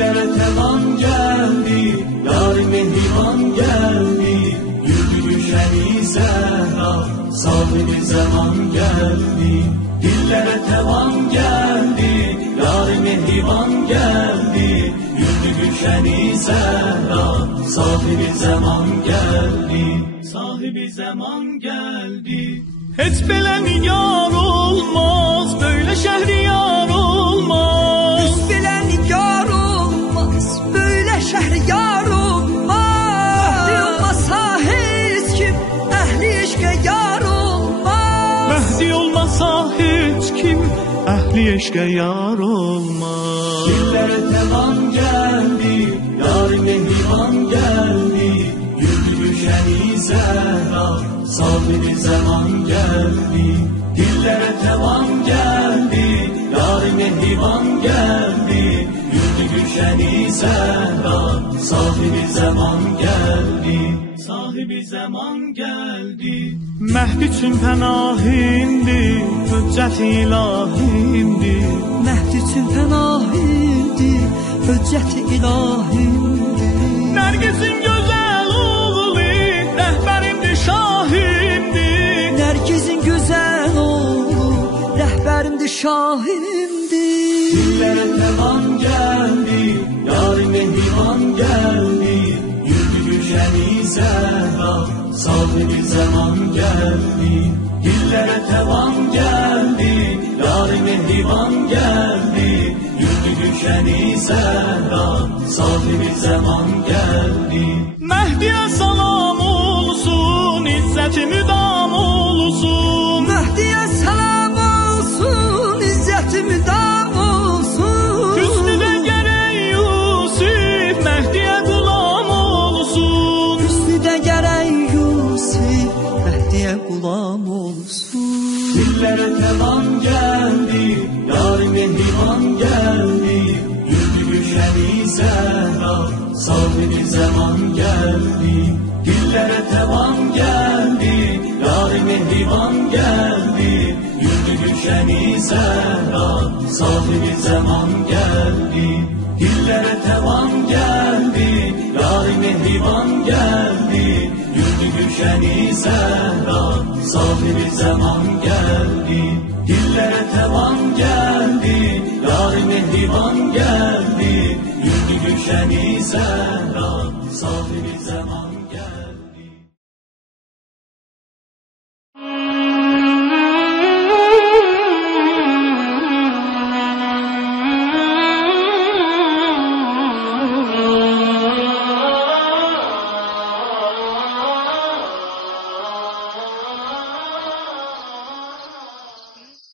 dillere tevan geldi, yar-ı mehriban geldi. Yürü düşeni Zehra, sahibi zaman geldi. Dillere tevan geldi, yar-ı mehriban geldi. Yürü düşeni Zehra, sahibi zaman geldi. Sahibi zaman geldi. Hiç bilen yar olmaz, böyle şehriyar olmaz. Hiç bilen yar olmaz, böyle şehriyar olmaz. Mehdi olmasa hiç kim, ehli eşke yar olmaz. Mehdi olmasa hiç kim, ehli eşke yar olmaz. Dillere tevan geldi, yar-ı mehriban geldi. Yürü düşeni Zehra, sahibi zaman geldi. Dillere tevan geldi, yar-ı mehriban geldi. Yürü düşeni Zehra, sahibi zaman geldi. Sahibi zaman geldi. Mehdi üçün pənahindi, hüccət ilahindi. Mehdi üçün pənahindi, hüccət ilahindi. Nərgizin gözəl oğlu, rəhbərimdir, şahimdir. Nərgizin gözəl oğlu, rəhbərimdir, şahimdir. Dillere tevan geldi, yar-ı mehriban geldi. Yürü düşeni Zehra, sahibi zaman geldi. Dillere tevan geldi, yar-ı mehriban geldi. Yürü düşeni Zehra, sahibi zaman geldi. Mehdi'ye salam olsun, izzeti müdam olsun. Mehdi'ye salam olsun, izzeti müdam olsun. Hüsnü'de gerek Yusuf, Mehdi'ye gulam olsun. Hüsnü'de gerek Yusuf, Mehdi'ye gulam olsun. Dillere tevan geldi, yar-ı mehriban geldi. Yürü düşeni Zehra, sahibi zaman geldi. Dillere tevan geldi, yar-ı mehriban geldi. Yürü düşeni Zehra, sahibi zaman geldi. Dillere tevan geldi, yar-ı mehriban geldi. Yürü düşeni Zehra, sahibi zaman geldi.